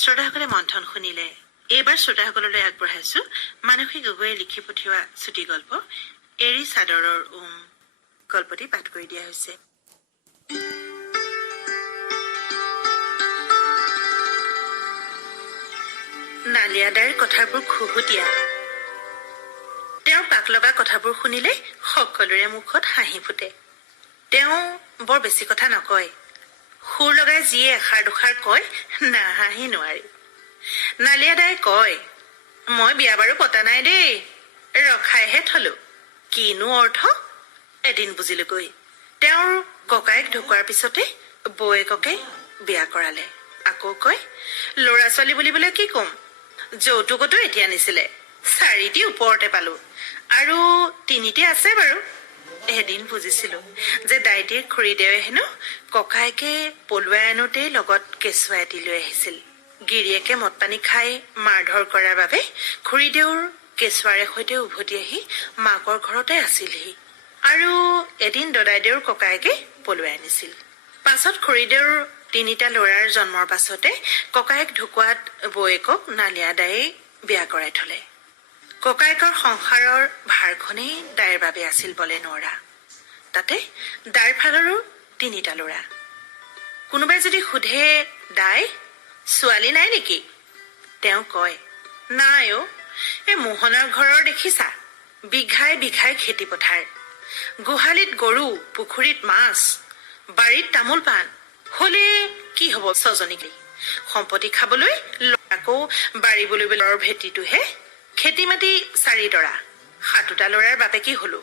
শ্ৰোতাসকলে মন্থন শুনিলে। এইবাৰ শ্ৰোতাসকললৈ আগবঢ়াইছো মানসী গগৈয়ে লিখি পঠিওৱা চুটি গল্প এৰী চাদৰৰ গল্পটি পাঠ কৰি দিয়া হৈছে। নালিয়াদাৰ কথাবোৰ খুহুতীয়া। তেওঁৰ পাক লগা কথাবোৰ শুনিলে সকলোৰে মুখত হাঁহি ফুটে। তেওঁ বৰ বেছি কথা নকয়। সুৰ লগাই যিয়ে এষাৰ দুষাৰ কয়, নাহাঁহি নোৱাৰি। নালিয়াদাই কয়, মই বিয়া বাৰু পতা নাই দেই, ৰখাইহে থলো। কিনো অৰ্থ? এদিন বুজিলোগৈ। তেওঁৰ ককায়েক ঢুকোৱাৰ পিছতে বৌয়েককে বিয়া কৰালে। আকৌ কয়, ল'ৰা ছোৱালী বুলিবলৈ কি কম, যৌতুকতো এতিয়া নিছিলে, 4টি ওপৰতে পালো, আৰু 3টি আছে বাৰু। এদিন বুজিছিলো যে দাইটিৰ খুৰীদেৱে হেনো ককায়েকে পলুৱাই আনোতেই লগত কেঁচুৱা এটি লৈ আহিছিল। গিৰিয়েকে মদ পানী খাই মাৰধৰ কৰাৰ বাবে খুৰীদেউৰ কেঁচুৱাৰে সৈতে উভতি আহি মাকৰ ঘৰতে আছিলহি। আৰু এদিন দদাইদেউৰ ককায়েকে পলুৱাই আনিছিল। পাছত খুৰীদেউৰ 3টা ল'ৰাৰ জন্মৰ পাছতে ককায়েক ঢুকুৱাত বৌয়েকক নালিয়াদায়ে বিয়া কৰাই থলে। ককায়েকৰ সংসাৰৰ ভাৰখনেই দাইৰ বাবে আছিল বলে নৰা। তাতে দাইৰ ফালৰো 3টা ল'ৰা। কোনোবাই যদি সোধে, দাই ছোৱালী নাই নেকি? তেওঁ কয়, নাই অ', এই মোহনৰ ঘৰৰ দেখিছা, বিঘাই বিঘাই খেতি পথাৰ, গোহালিত গৰু, পুখুৰীত মাছ, বাৰীত তামোল পাণ, হলে কি হব 6জনীকে? সম্পত্তি খাবলৈ ল'ৰাকো বাৰী বুলিবলৈ ভেটিটোহে। খেতি মাটি 4 ডৰা, 7টা ল'ৰাৰ বাপেকি হলো।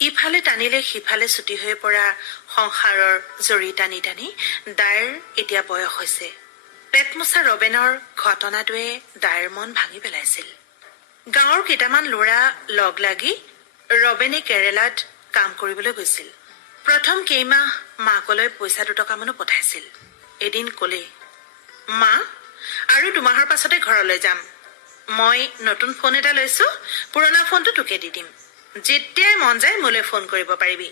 ইফালে টানিলে সিফালে ছুটি হৈ পৰা সংসাৰৰ জৰি টানি টানি দাইৰ এতিয়া বয়স হৈছে। পেটমোচা ৰবেনৰ ঘটনাটোৱে দাইৰ মন ভাঙি পেলাইছিল। গাঁৱৰ কেইটামান ল'ৰা লগ লাগি ৰবেনে কেৰেলাত কাম কৰিবলৈ গৈছিল। প্ৰথম কেইমাহ মাকলৈ পইচা 2 টকামানো পঠাইছিল। এদিন কলে, মা, আৰু 2 মাহৰ পাছতে ঘৰলৈ যাম। মই নতুন ফোন এটা লৈছো, পুৰণা ফোনটো তোকে দি দিম। যেতিয়াই মন যায় মোলৈ ফোন কৰিব পাৰিবি।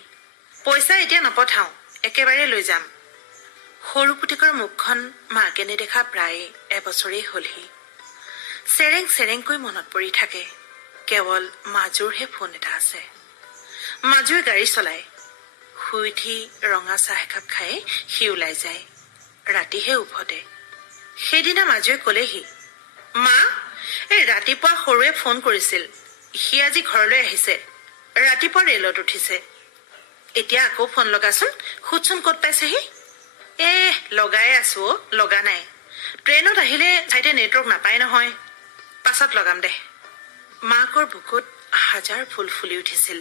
পইচা এতিয়া নপঠাও, একেবাৰে লৈ যাম। সৰু পুতেকৰ মুখখন মাকে নেদেখা প্ৰায় এবছৰেই হলহি। চেৰেং চেৰেংকৈ মনত পৰি থাকে। কেৱল মাজুৰহে ফোন এটা আছে। মাজুৱে গাড়ী চলায়। শুই উঠি ৰঙা চাহ একাপ খাই সি ওলাই যায়। ৰাতিহে উভতে। সেইদিনা মাজুৱে কলেহি, মা, এই ৰাতিপুৱা সৰুৱে ফোন কৰিছিল, সি আজি ঘৰলৈ আহিছে, ৰাতিপুৱা ৰেলত উঠিছে। এতিয়া আকৌ ফোন লগাচোন, সুধচোন ক'ত পাইছেহি। লগাই আছো অ', লগা নাই। ট্ৰেইনত আহিলে চাইতে নেটৱৰ্ক নাপায় নহয়, পাছত লগাম দে। মাকৰ বুকুত হাজাৰ ফুল ফুলি উঠিছিল।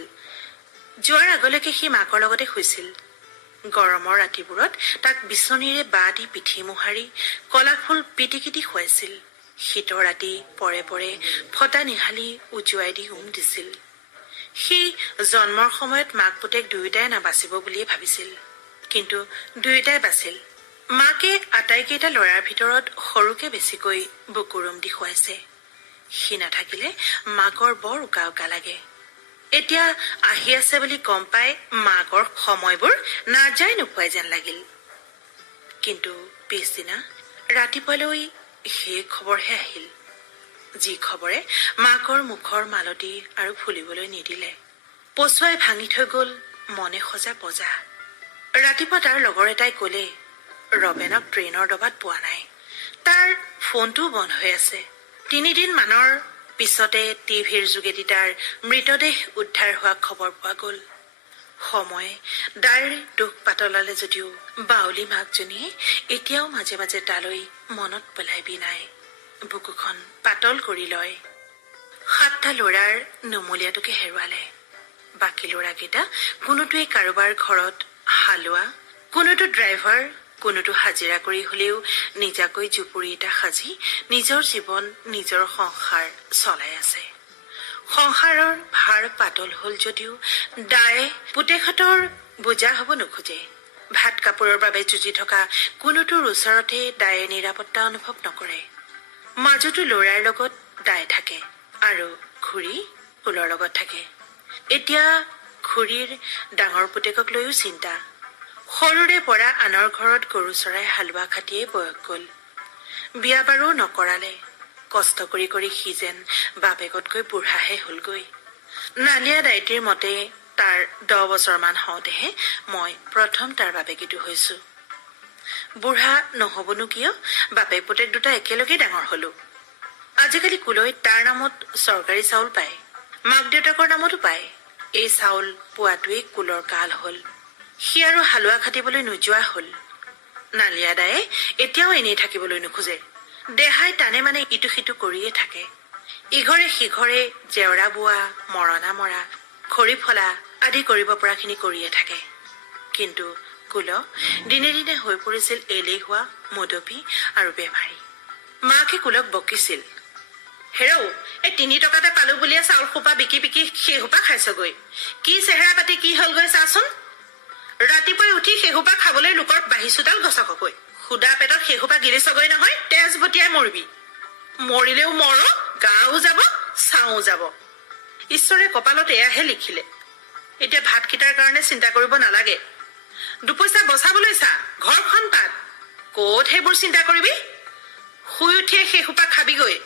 যোৱাৰ আগলৈকে সি মাকৰ লগতে শুইছিল। গৰমৰ ৰাতিবোৰত তাক বিচনীৰে বাহ দি পিঠি মোহাৰি কলা ফুল পিটিকিটি খুৱাইছিল। শীতৰ ৰাতি পৰে পৰে ফটা নিহালি উজুৱাই দি দিছিল। সি জন্মৰ সময়ত মাক পুতেক দুয়োটাই নাবাচিব বুলিয়ে ভাবিছিল। কিন্তু দুয়োটাই বাচিল। মাকে আটাইকেইটা ল'ৰাৰ ভিতৰত সৰুকে বেছিকৈ বুকুৰুম দি খুৱাইছে। সি নাথাকিলে মাকৰ বৰ উকা উকা লাগে। এতিয়া আহি আছে বুলি গম পাই মাকৰ সময়বোৰ নাযায় নোপোৱাই যেন লাগিল। কিন্তু পিছদিনা ৰাতিপুৱালৈ সেই খবৰহে আহিল, যি খবৰে মাকৰ মুখৰ মালতী আৰু ফুলিবলৈ নিদিলে। পচুৱাই ভাঙি থৈ গল মনে সজা পজা। ৰাতিপুৱা তাৰ লগৰ এটাই কলে, ৰবেনক ট্ৰেইনৰ ডবাত পোৱা নাই, তাৰ ফোনটোও বন্ধ হৈ আছে। 3 দিন মানৰ পিছতে টিভিৰ যোগেদি তাৰ মৃতদেহ উদ্ধাৰ হোৱা খবৰ পোৱা গল। সময় দাইৰ দুখ পাতলালে যদিও বাউলী মাকজনীয়ে এতিয়াও মাজে মাজে তালৈ মনত পেলাই বিনাই বুকুখন পাতল কৰি লয়। 7টা ল'ৰাৰ নুমলীয়াটোকে হেৰুৱালে। বাকী ল'ৰাকেইটা কোনোটোৱে কাৰোবাৰ ঘৰত হালোৱা, কোনোটো ড্ৰাইভাৰ, কোনোটো হাজিৰা কৰি হলেও নিজাকৈ জুপুৰি এটা সাজি নিজৰ জীৱন, নিজৰ সংসাৰ চলাই আছে। সংসাৰৰ ভাৰ পাতল হল যদিও দাই পুতেকহঁতৰ বোজা হব নোখোজে। ভাত কাপোৰৰ বাবে যুঁজি থকা কোনোটোৰ ওচৰতে দায়ে নিৰাপত্তা অনুভৱ নকৰে। মাজতো ল'ৰাৰ লগত দাই থাকে আৰু খুৰী ফুলৰ লগত থাকে। এতিয়া খুৰীৰ ডাঙৰ পুতেকক লৈও চিন্তা। সৰুৰে পৰা আনৰ ঘৰত গৰু চৰাই হালোৱা খাটিয়েই বয়স গল। বিয়া বাৰু নকৰালে। কষ্ট কৰি কৰি সি যেন বাপেকতকৈ বুঢ়াহে হলগৈ। নালিয়া দাইটিৰ মতে তাৰ 10 বছৰমান হওঁতেহে মই প্ৰথম তাৰ বাপেকিটো হৈছো। বুঢ়া নহবনো কিয়, বাপেক পুতেক দুটা একেলগে ডাঙৰ হলো। আজিকালি কুলৈ তাৰ নামত চৰকাৰী চাউল পায়, মাক দেউতাকৰ নামতো পায়। এই চাউল পোৱাটোৱেই কুলৰ কাল হল। সি আৰু হালোৱা খাটিবলৈ নোযোৱা হল। নালিয়া দায়ে এতিয়াও এনেই থাকিবলৈ নোখোজে। দেহাই টানে মানে ইটো সিটো কৰিয়ে থাকে। ইঘৰে সিঘৰে জেওৰা বোৱা, মৰণা মৰা, খৰি ফলা আদি কৰিব পৰাখিনি কৰিয়ে থাকে। কিন্তু কুল দিনে দিনে হৈ পৰিছিল এলেহুৱা, মদপী আৰু বেমাৰী। মাকে কুলক বকিছিল, হেৰৌ, এই 3 টকাতে পালো বুলিয়ে চাউল সোপা বিকি বিকি সেইসোপা খাইছগৈ। কি চেহেৰা পাতি কি হলগৈ চাচোন। ৰাতিপুৱাই উঠি সেইসোপা খাবলৈ লোকৰ বাঢ়ি চোতাল গছকগৈ। সুদা পেটত সেইসোপা গিলিছগৈ নহয়, তেজ বটিয়াই মৰিবি। মৰিলেও মৰ, গাও যাব, চাও যাব। ঈশ্বৰে কপালত এয়াহে লিখিলে। এতিয়া ভাতকেইটাৰ কাৰণে চিন্তা কৰিব নালাগে। 2 পইচা বচাবলৈ চা, ঘৰখন পাত। কত সেইবোৰ চিন্তা কৰিবি? শুই উঠিয়ে সেইসোপা খাবিগৈ।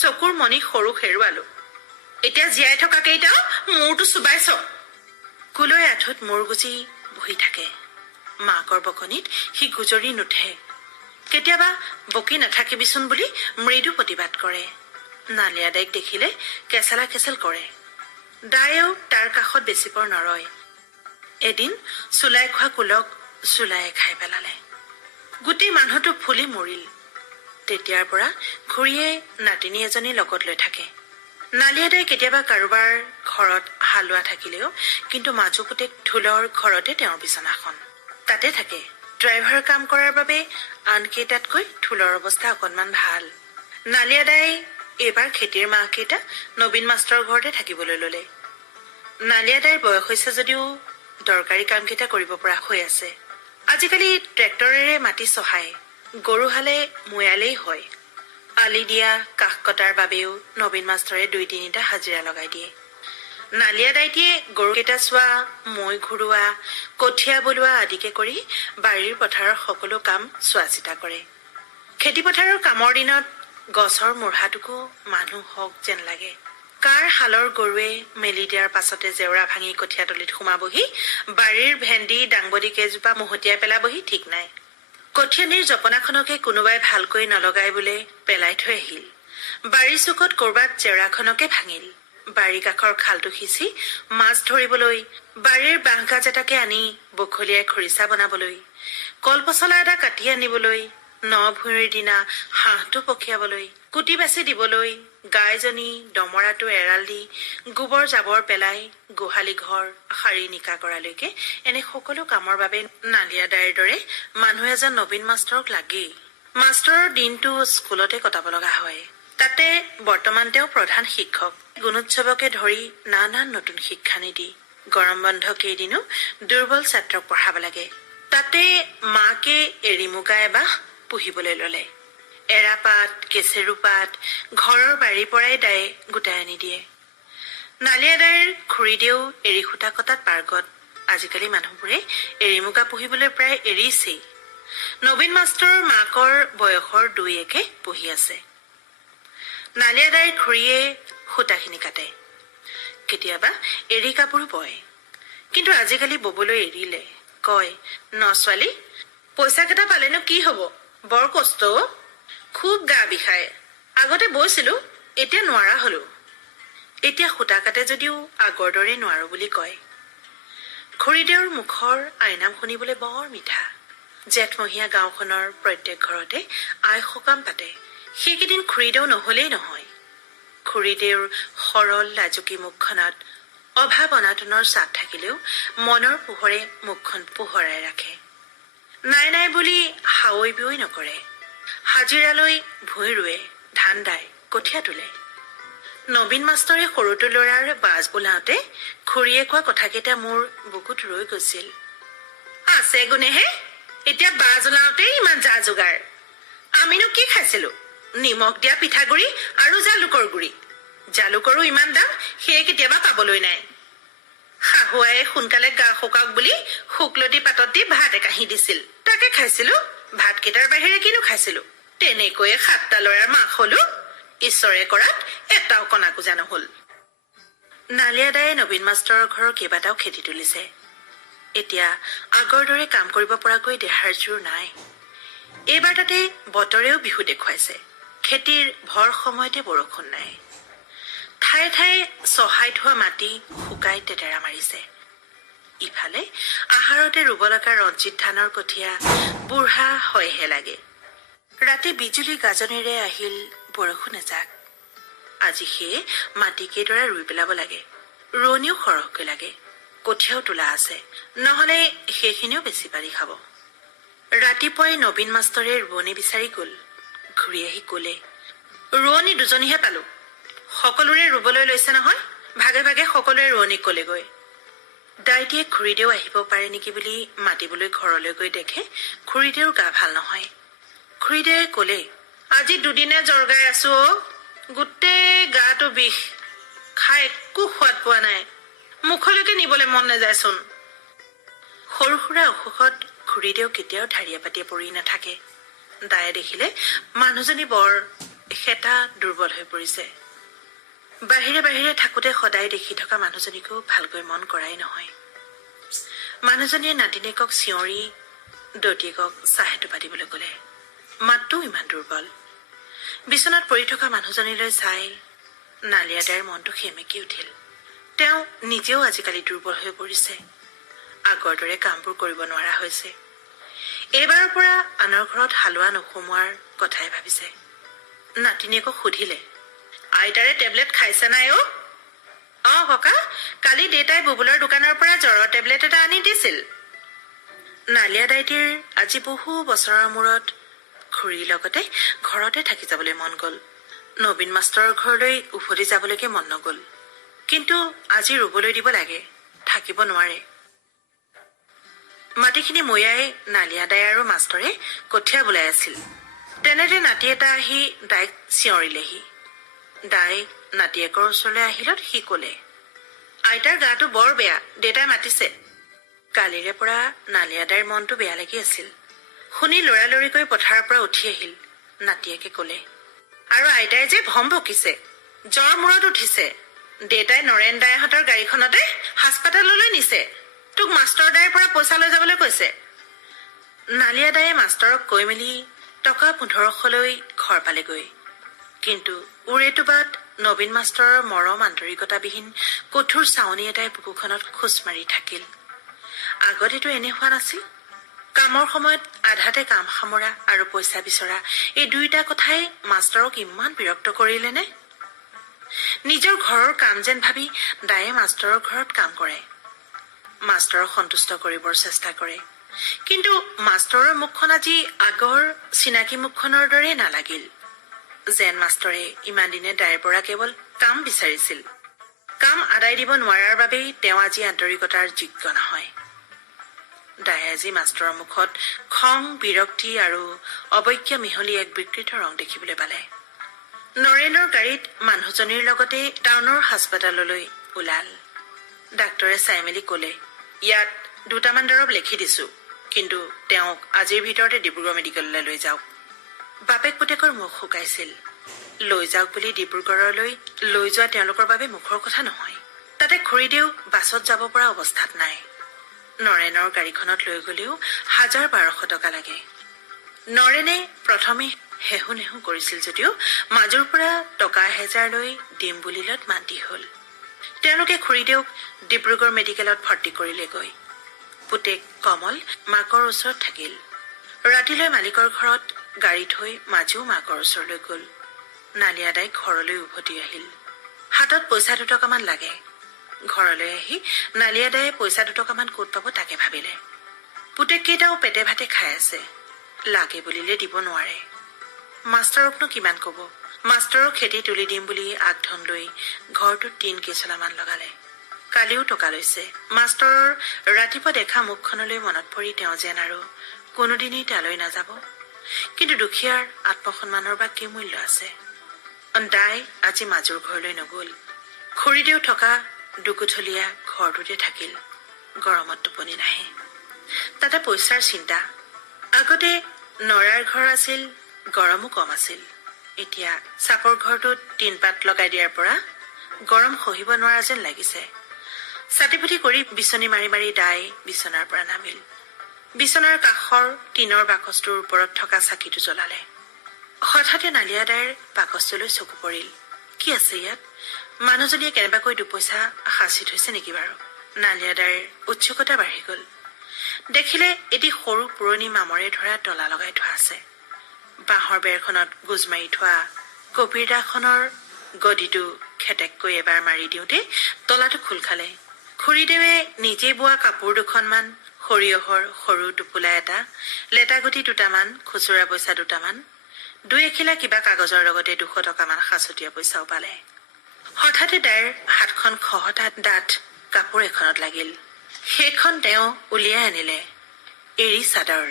চকুৰ মণি সৰু হেৰুৱালো। এতিয়া জীয়াই থকা কেইটাও মূৰটো চুবাইছ। কুলৈ আঁঠুত মূৰ গুজি বহি থাকে। মাকৰ বকনিত সি গুজৰি নুঠে। কেতিয়াবা বকি নাথাকিবিচোন বুলি মৃদু প্ৰতিবাদ কৰে। নালিয়া দাইক দেখিলে কেঁচেলা কেঁচেল কৰে। দায়েও তাৰ কাষত বেছি পৰ নৰয়। এদিন চুলাই খোৱা কুলক চুলাইয়ে খাই পেলালে। গোটেই মানুহটো ফুলি মৰিল। তেতিয়াৰ পৰা খুৰীয়ে নাতিনী এজনী লগত লৈ থাকে। নালিয়া দাই কেতিয়াবা কাৰোবাৰ ঘৰত হালোৱা থাকিলেও কিন্তু মাজু পুতেক ঢোলৰ ঘৰতে তেওঁৰ বিচনাখন। তাতে থাকে। ড্ৰাইভাৰ কাম কৰাৰ বাবে আনকেইটাতকৈ ঢোলৰ অৱস্থা অকণমান ভাল। নালিয়া দাই এইবাৰ খেতিৰ মাহকেইটা নবীন মাষ্টৰৰ ঘৰতে থাকিবলৈ ললে। নালিয়া দাইৰ বয়স হৈছে যদিও দৰকাৰী কামকেইটা কৰিব পৰা হৈ আছে। আজিকালি ট্ৰেক্টৰেৰে মাটি চহায়, গৰু হালে মৈয়ালেই হয়। আলি দিয়া, কাষ কটাৰ বাবেও নবীন মাষ্টৰে 2-3টা হাজিৰা লগাই দিয়ে। নালিয়া দাইটিয়ে গৰুকেইটা চোৱা, মৈ ঘূৰোৱা, কঠীয়া বলোৱা আদিকে কৰি বাৰীৰ পথাৰৰ সকলো কাম চোৱা চিতা কৰে। খেতি পথাৰৰ কামৰ দিনত গছৰ মূঢ়াটোকো মানুহ হওক যেন লাগে। কাৰ হালৰ গৰুৱে মেলি দিয়াৰ পাছতে জেওৰা ভাঙি কঠীয়াতলিত সোমাবহি, বাৰীৰ ভেন্দি দাংবদী কেইজোপা মহতিয়াই পেলাবহি ঠিক নাই। কঠীয়ানিৰ জপনাখনকে কোনোবাই ভালকৈ নলগাই বোলে পেলাই থৈ আহিল। বাৰীৰ চুকত কৰবাত জেওৰাখনকে ভাঙিল। বাৰী কাষৰ খালটো সিঁচি মাছ ধৰিবলৈ, বাৰীৰ বাঁহগাজ এটাকে আনি বখলিয়াই খৰিচা বনাবলৈ, কলপচলা এটা কাটি আনিবলৈ, ন-ভুঁইৰ দিনা হাঁহটো পখিয়াবলৈ, কুটি বাচি দিবলৈ, গাইজনী দমৰাটো এৰাল দি, গোবৰ জাবৰ পেলাই, গোহালি ঘৰ সাৰি নিকা কৰালৈকে এনে সকলো কামৰ বাবে নালিয়া দাইৰ দৰে মানুহ এজন নবীন মাষ্টৰক লাগেই। মাষ্টৰৰ দিনটো স্কুলতে কটাব লগা হয়। তাতে বৰ্তমান তেওঁ প্ৰধান শিক্ষক। গুণোৎসৱকে ধৰি নানান নতুন শিক্ষানীতি। গৰম বন্ধ কেইদিনো দুৰ্বল ছাত্ৰক পঢ়াব লাগে। তাতে মাকে এৰী মুগা এবাহ পুহিবলৈ ললে। এৰাপাত, কেচেৰু পাত ঘৰৰ বাৰীৰ পৰাই দায়ে গোটাই আনি দিয়ে। নালিয়া দাইৰ খুৰীদেউ এৰী সূতা কটাত পাৰ্গত। আজিকালি মানুহবোৰে এৰী মুগা পুহিবলৈ প্ৰায় এৰিছেই। নবীন মাষ্টৰৰ মাকৰ বয়সৰ 2-1 পঢ়ি আছে। নালিয়া দাইৰ খুৰীয়ে সূতাখিনি কাটে। কেতিয়াবা এৰী কাপোৰো বয়। কিন্তু আজিকালি ববলৈ এৰিলে। কয়, ন ছোৱালী, পইচা কেইটা পালেনো কি হব, বৰ কষ্ট। খুব গা বিষায়। আগতে বৈছিলো, এতিয়া নোৱাৰা হলো। এতিয়া সূতা কাটে যদিও আগৰ দৰে নোৱাৰো বুলি কয়। খুৰীদেউৰ মুখৰ আইনাম শুনিবলৈ বৰ মিঠা। জেঠমহীয়া গাঁওখনৰ প্ৰত্যেক ঘৰতে আই সকাম পাতে। সেইকেইদিন খুৰীদেউ নহলেই নহয়। খুৰীদেউৰ সৰল লাজুকী মুখখনত অভাৱ অনাটনৰ চাপ থাকিলেও মনৰ পোহৰে মুখখন পোহৰাই ৰাখে। নাই নাই বুলি হাৱৈ বিৱৈ নকৰে। হাজিৰালৈ ভূঁই ৰুৱে, ধান দায়, কঠীয়া তোলে। নবীন মাষ্টৰে সৰুটো ল'ৰাৰ বাজ ওলাওতে খুৰীয়ে কোৱা কথাকেইটা মোৰ বুকুত ৰৈ গৈছিল। আছে গুণেহে, এতিয়া বাজ ওলাওতেই ইমান যা যোগাৰ। আমিনো কি খাইছিলো? নিমখ দিয়া পিঠাগুৰি আৰু জালুকৰ গুৰি। জালুকৰো ইমান দাম, সেয়ে কেতিয়াবা পাবলৈ নাই। শাহুৱাই সোনকালে গা শুকাওক বুলি শুকলতি পাতত দি ভাত একাহি দিছিল, তাকে খাইছিলো। ভাতকেইটাৰ বাহিৰে কিনো খাইছিলো? তেনেকৈয়ে 7টা ল'ৰাৰ মাক হলো। ঈশ্বৰে কৰাত এটাও কণা কোজা নহল। নালিয়া দায়ে নবীন মাষ্টৰৰ ঘৰৰ কেইবাটাও খেতি তুলিছে। এতিয়া আগৰ দৰে কাম কৰিব পৰাকৈ দেহাৰ জোৰ নাই। এইবাৰ তাতে বতৰেও বিহু দেখুৱাইছে। খেতিৰ ভৰ সময়তে বৰষুণ নাই। ঠায়ে ঠায়ে চহাই থোৱা মাটি শুকাই তেতেৰা মাৰিছে। ইফালে আহাৰতে ৰুব লগা ৰঞ্জিত ধানৰ কঠীয়া বুঢ়া হয়হে লাগে। ৰাতি বিজুলী গাজনিৰে আহিল বৰষুণ এজাক। আজি সেয়ে মাটি কেইডৰা ৰুই পেলাব লাগে। ৰোৱনীও সৰহকৈ লাগে। কঠীয়াও তোলা আছে, নহলে সেইখিনিও বেছি পাৰি খাব। ৰাতিপুৱাই নবীন মাষ্টৰে ৰোৱনী বিচাৰি গল। ঘূৰি আহি কলে, ৰোৱনী 2জনীহে পালো। সকলোৰে ৰুবলৈ লৈছে নহয়। ভাগে ভাগে সকলোৰে ৰোৱনীক কলেগৈ। দাইটিয়ে খুৰীদেউ আহিব পাৰে নেকি বুলি মাতিবলৈ ঘৰলৈ গৈ দেখে খুৰীদেউৰ গা ভাল নহয়। খুৰীদেৱে কলে, আজি 2 দিনে জ্বৰ গাই আছো অ। গোটেই গাটো বিষ। খাই একো সোৱাদ পোৱা নাই। মুখলৈকে নিবলৈ মন নাযায়চোন। সৰু সুৰা অসুখত খুৰীদেউ কেতিয়াও ঢাৰিয়া পাতিয়ে পৰি নাথাকে। দায়ে দেখিলে মানুহজনী বৰ হেতা দুৰ্বল হৈ পৰিছে। বাহিৰে বাহিৰে থাকোতে সদায় দেখি থকা মানুহজনীকো ভালকৈ মন কৰাই নহয়। মানুহজনীয়ে নাতিনীয়েকক চিঞৰি দতিয়েকক চাহ এটোপা দিবলৈ কলে। মাতটো ইমান দুৰ্বল। বিচনাত পৰি থকা মানুহজনীলৈ চাই নালিয়া দাইৰ মনটো সেমেকি উঠিল। তেওঁ নিজেও আজিকালি দুৰ্বল হৈ পৰিছে। আগৰ দৰে কামবোৰ কৰিব নোৱাৰা হৈছে। এইবাৰৰ পৰা আনৰ ঘৰত হালোৱা নোসোমোৱাৰ কথাই ভাবিছে। নাতিনীয়েকক সুধিলে, আইতাৰে টেবলেট খাইছে নাই অ? ককা, কালি দেউতাই বুবুলৰ দোকানৰ পৰা জ্বৰৰ টেবলেট এটা আনি দিছিল। নালিয়া দাইটিৰ আজি বহু বছৰৰ মূৰত খুৰীৰ লগতে ঘৰতে থাকি যাবলৈ মন গল। নবীন মাষ্টৰৰ ঘৰলৈ উভতি যাবলৈকে মন নগল। কিন্তু আজি ৰুবলৈ দিব লাগে, থাকিব নোৱাৰে। মাটিখিনি মৈয়াই নালিয়া দাই আৰু মাষ্টৰে কঠীয়া বোলাই আছিল। তেনেতে নাতি এটা আহি দাইক চিঞৰিলেহি। দাই নাতিয়েকৰ ওচৰলৈ আহিলত সি কলে, আইতাৰ গাটো বৰ বেয়া, দেউতাই মাতিছে। কালিৰে পৰা নালিয়া দাইৰ মনটো বেয়া লাগি আছিল। শুনি লৰালৰিকৈ পথাৰৰ পৰা উঠি আহিল। নাতিয়েকে কলে, আৰু আইতাই যে ভম ভকিছে, জ্বৰ মূৰত উঠিছে। দেউতাই নৰেন দাইহঁতৰ গাড়ীখনতে হাস্পাতাললৈ নিছে। তোক মাষ্টৰ দাইৰ পৰা পইচা লৈ যাবলৈ কৈছে। নালিয়া দায়ে মাষ্টৰক কৈ মেলি টকা 1500লৈ ঘৰ পালেগৈ। কিন্তু উৰেটোবাত নবীন মাষ্টৰৰ মৰম আন্তৰিকতাবিহীন কঠোৰ চাৱনী এটাই বুকুখনত খোজ মাৰি থাকিল। আগতেতো এনে হোৱা নাছিল। কামৰ সময়ত আধাতে কাম সামৰা আৰু পইচা বিচৰা এই দুয়োটা কথাই মাষ্টৰক ইমান বিৰক্ত কৰিলেনে? নিজৰ ঘৰৰ কাম যেন ভাবি দায়ে মাষ্টৰৰ ঘৰত কাম কৰে। মাষ্টৰক সন্তুষ্ট কৰিবৰ চেষ্টা কৰে। কিন্তু মাষ্টৰৰ মুখখন আজি আগৰ চিনাকি মুখখনৰ দৰে নালাগিল। যেন মাষ্টৰে ইমান দিনে দাইৰ পৰা কেৱল কাম বিচাৰিছিল। কাম আদায় দিব নোৱাৰাৰ বাবেই তেওঁ আজি আন্তৰিকতাৰ যোগ্য নহয়। দায়ে আজি মাষ্টৰৰ মুখত খং, বিৰক্তি আৰু অবজ্ঞা মিহলি এক বিকৃত ৰং দেখিবলৈ পালে। নৰেনৰ গাড়ীত মানুহজনীৰ লগতে টাউনৰ হাস্পাতাললৈ ওলাল। ডাক্তৰে চাই মেলি কলে, ইয়াত 2টামান দৰৱ লিখি দিছো, কিন্তু তেওঁক আজিৰ ভিতৰতে ডিব্ৰুগড় মেডিকেললৈ লৈ যাওক। বাপেক পুতেকৰ মুখ শুকাইছিল। লৈ যাওক বুলি ডিব্ৰুগড়লৈ লৈ যোৱা তেওঁলোকৰ বাবে মুখৰ কথা নহয়। তাতে খুৰীদেউ বাছত যাব পৰা অৱস্থাত নাই। নৰেনৰ গাড়ীখনত লৈ গলেও 1000-1200 টকা লাগে। নৰেনে প্ৰথমে হেহু নেহু কৰিছিল যদিও মাজুৰ পৰা টকা 1000 লৈ দিম বুলিলত মান্তি হল। তেওঁলোকে খুৰীদেউক ডিব্ৰুগড় মেডিকেলত ভৰ্তি কৰিলেগৈ। পুতেক কমল মাকৰ ওচৰত থাকিল। ৰাতিলৈ মালিকৰ ঘৰত গাড়ী থৈ মাজুও মাকৰ ওচৰলৈ গল। নালিয়া দাই ঘৰলৈ উভতি আহিল। হাতত পইচা 2 টকামান লাগে। ঘৰলৈ আহি নালিয়া দায়ে পইচা 2 টকামান ক'ত পাব তাকে ভাবিলে। পুতেক কেইটাও পেটে ভাতে খাই আছে। লাগে বুলিলে দিব নোৱাৰে। মাষ্টৰকনো কিমান কব? মাষ্টৰৰ খেতি তুলি দিম বুলি আগধন লৈ ঘৰটোত 3 কেচলামান লগালে। কালিও টকা লৈছে। মাষ্টৰৰ ৰাতিপুৱা দেখা মুখখনলৈ মনত পৰি তেওঁ যেন আৰু কোনোদিনেই তালৈ নাযাব। কিন্তু দুখীয়াৰ আত্মসন্মানৰ বা কি মূল্য আছে? দাই আজি মাজুৰ ঘৰলৈ নগল। খুৰীদেউ থকা দুকুঠলীয়া ঘৰটোতে থাকিল। গৰমত টোপনি নাহে। তাতে পইচাৰ চিন্তা। আগতে নৰাৰ ঘৰ আছিল গৰমো কম আছিল। এতিয়া চাপৰ ঘৰটোত টিনপাত লগাই দিয়াৰ পৰা গৰম সহিব নোৱাৰা যেন লাগিছে। ছাটিপুটি কৰি বিচনী মাৰি মাৰি দাই বিচনাৰ পৰা নামিল। বিচনাৰ কাষৰ টিনৰ বাকচটোৰ ওপৰত থকা চাকিটো জ্বলালে। হঠাতে নালিয়া দাইৰ বাকচটোলৈ চকু পৰিল। কি আছে ইয়াত? মানুহজনীয়ে কেনেবাকৈ দুপইচা সাঁচি থৈছে নেকি বাৰু? নালিয়া দাইৰ উৎসুকতা বাঢ়ি গল। দেখিলে এটি সৰু পুৰণি মামৰে ধৰা তলা লগাই থোৱা আছে। বাঁহৰ বেৰখনত গোজ মাৰি থোৱা কবিৰদাখনৰ গদিটো খেটেককৈ এবাৰ মাৰি দিওঁতে তলাটো খোল খালে। খুৰীদেৱে নিজেই বোৱা কাপোৰ দুখনমান, সৰিয়হৰ সৰু টোপোলা এটা, লেটাগুটি দুটামান, খুচুৰা পইচা দুটামান, 2-1 কিবা কাগজৰ লগতে 200 টকামান সাঁচতীয়া পইচাও পালে। হঠাতে দাইৰ হাতখন খহটা ডাঠ কাপোৰ এখনত লাগিল। সেইখন তেওঁ উলিয়াই আনিলে। এৰী চাদৰ।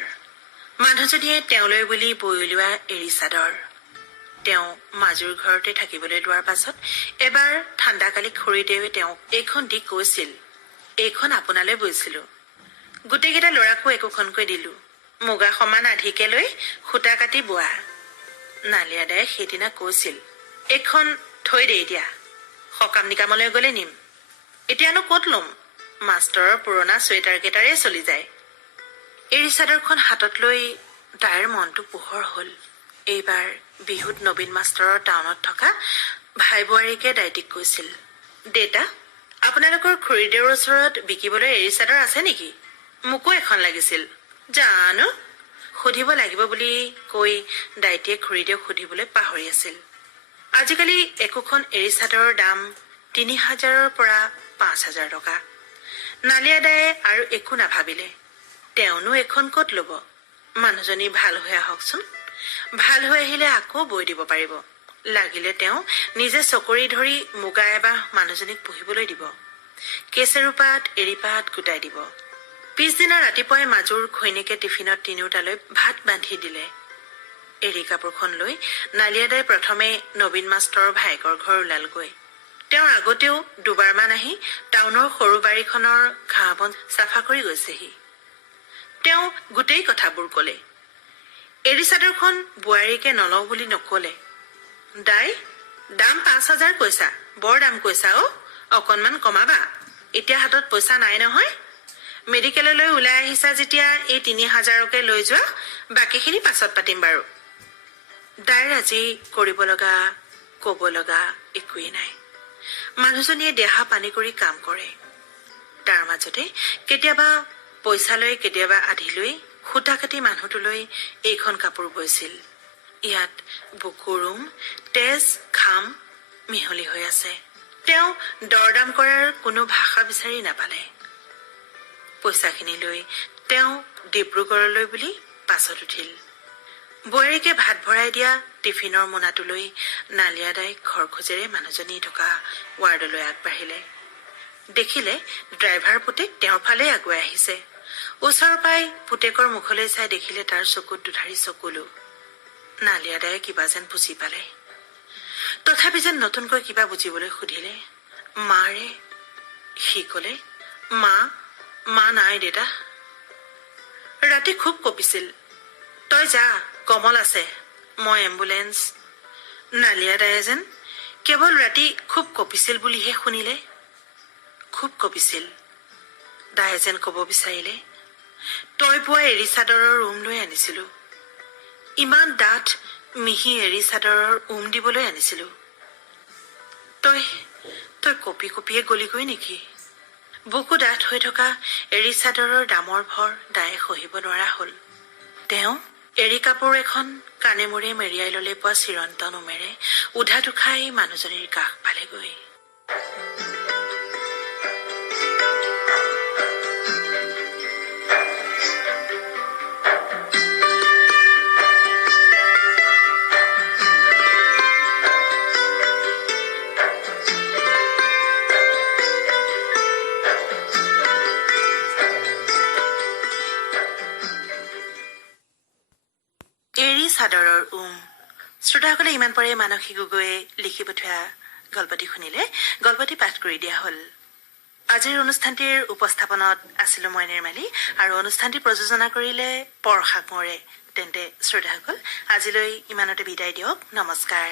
মানুহজনীয়ে তেওঁলৈ বুলি বৈ উলিওৱা এৰী চাদৰ। তেওঁ মাজুৰ ঘৰতে থাকিবলৈ লোৱাৰ পাছত এবাৰ ঠাণ্ডাকালি খুৰীদেৱে তেওঁক এইখন দি কৈছিল, এইখন আপোনালৈ বৈছিলো। গোটেইকেইটা ল'ৰাকো একোখনকৈ দিলো। মুগা সমান আধিকে লৈ সূতা কাটি বোৱা। নালিয়া দায়ে সেইদিনা কৈছিল, এইখন থৈ দে এতিয়া, সকাম নিকামলৈ গলে নিম। এতিয়ানো কত লম? মাষ্টৰৰ পুৰণা চুৱেটাৰকেইটাৰে চলি যায়। এৰী চাদৰখন হাতত লৈ তাইৰ মনটো পোহৰ হল। এইবাৰ বিহুত নবীন মাষ্টৰৰ টাউনত থকা ভাই বোৱাৰীকে দাইটিক কৈছিল, দেউতা, আপোনালোকৰ খুৰীদেউৰ ওচৰত বিকিবলৈ এৰী চাদৰ আছে নেকি? মোকো এখন লাগিছিল। জানো, সুধিব লাগিব বুলি কৈ দাইটিয়ে খুৰীদেউক সুধিবলৈ পাহৰি আছিল। আজিকালি একোখন এৰী চাদৰৰ দাম 3000ৰ পৰা 5000 টকা। নালিয়া দায়ে আৰু একো নাভাবিলে। তেওঁনো এখন কত লব? মানুহজনী ভাল হৈ আহকচোন। ভাল হৈ আহিলে আকৌ বৈ দিব পাৰিব। লাগিলে তেওঁ নিজে চকৰি ধৰি মুগা এবাহ মানুহজনীক পুহিবলৈ দিব। কেচেৰুপাত এৰীপাত গোটাই দিব। পিছদিনা ৰাতিপুৱাই মাজুৰ ঘৈণীয়েকে টিফিনত তিনিওটালৈ ভাত বান্ধি দিলে। এৰী কাপোৰখন লৈ নালিয়া দাই প্ৰথমে নবীন মাষ্টৰৰ ভায়েকৰ ঘৰ ওলালগৈ। তেওঁৰ আগতেও দুবাৰমান আহি টাউনৰ সৰু বাৰীখনৰ ঘাঁহ বন চাফা কৰি গৈছেহি। তেওঁ গোটেই কথাবোৰ কলে। এৰী চাদৰখন বোৱাৰীকে নলওঁ বুলি নকলে। দাই, দাম 5000 কৈছা, বৰ দাম কৈছা অ, অকণমান কমাবা। এতিয়া হাতত পইচা নাই নহয়। মেডিকেললৈ ওলাই আহিছা যেতিয়া এই 3000কে লৈ যোৱা, বাকীখিনি পাছত পাতিম বাৰু। দাইৰ আজি কৰিব লগা, কব লগা একোৱেই নাই। মানুহজনীয়ে দেহা পানী কৰি কাম কৰে। তাৰ মাজতে কেতিয়াবা পইচা লৈ, কেতিয়াবা আধি লৈ সূতা কাটি মানুহটোলৈ এইখন কাপোৰ বৈছিল। ইয়াত বুকু ৰুম, তেজ ঘাম মিহলি হৈ আছে। তেওঁ দৰদাম কৰাৰ কোনো ভাষা বিচাৰি নাপালে। পইচাখিনি লৈ তেওঁ ডিব্ৰুগড়লৈ বুলি বাছত উঠিল। বোৱাৰীকে ভাত ভৰাই দিয়া টিফিনৰ মোনাটো লৈ নালিয়া দাই ঘৰ খোজেৰে মানুহজনী থকা ৱাৰ্ডলৈ আগবাঢ়িলে। দেখিলে ড্ৰাইভাৰ পুতেক তেওঁৰ ফালে আগুৱাই আহিছে। ওচৰ পাই পুতেকৰ মুখলৈ চাই দেখিলে তাৰ চকুত দুধাৰি চকুলো। নালিয়া দায়ে কিবা যেন বুজি পালে। তথাপি যেন নতুনকৈ কিবা বুজিবলৈ সুধিলে, মাৰে? সি কলে, মা নাই দেউতা। ৰাতি খুব কঁপিছিল। তই যা, কমল আছে, মই এম্বুলেন্স। নালিয়া দায়ে যেন কেৱল ৰাতি খুব কঁপিছিল বুলিহে শুনিলে। খুব কঁপিছিল। দায়ে যেন কব বিচাৰিলে, তই বোৱা এৰী চাদৰৰ উম লৈ আনিছিলো। ইমান ডাঠ মিহি এৰী চাদৰৰ উম দিবলৈ আনিছিলো। তই কঁপি কঁপিয়ে গলিগৈ নেকি? বুকু ডাঠ হৈ থকা এৰী চাদৰৰ দামৰ ভৰ দায়ে সহিব নোৱাৰা হল। তেওঁ এৰী কাপোৰ এখন কাণে মূৰে মেৰিয়াই ললে পোৱা চিৰন্তন উমেৰে উধাটো খাই মানুহজনীৰ কাষ পালেগৈ। চাদৰৰ উম। শ্ৰোতাসকলে ইমান পৰে মানসী গগৈয়ে লিখি পঠোৱা গল্পটি শুনিলে। গল্পটি পাঠ কৰি দিয়া হল। আজিৰ অনুষ্ঠানটিৰ উপস্থাপনত আছিলো মই নিৰ্মালী, আৰু অনুষ্ঠানটি প্ৰযোজনা কৰিলে পৰশা কোঁৱৰে। তেন্তে শ্ৰোতাসকল আজিলৈ ইমানতে বিদায় দিয়ক। নমস্কাৰ।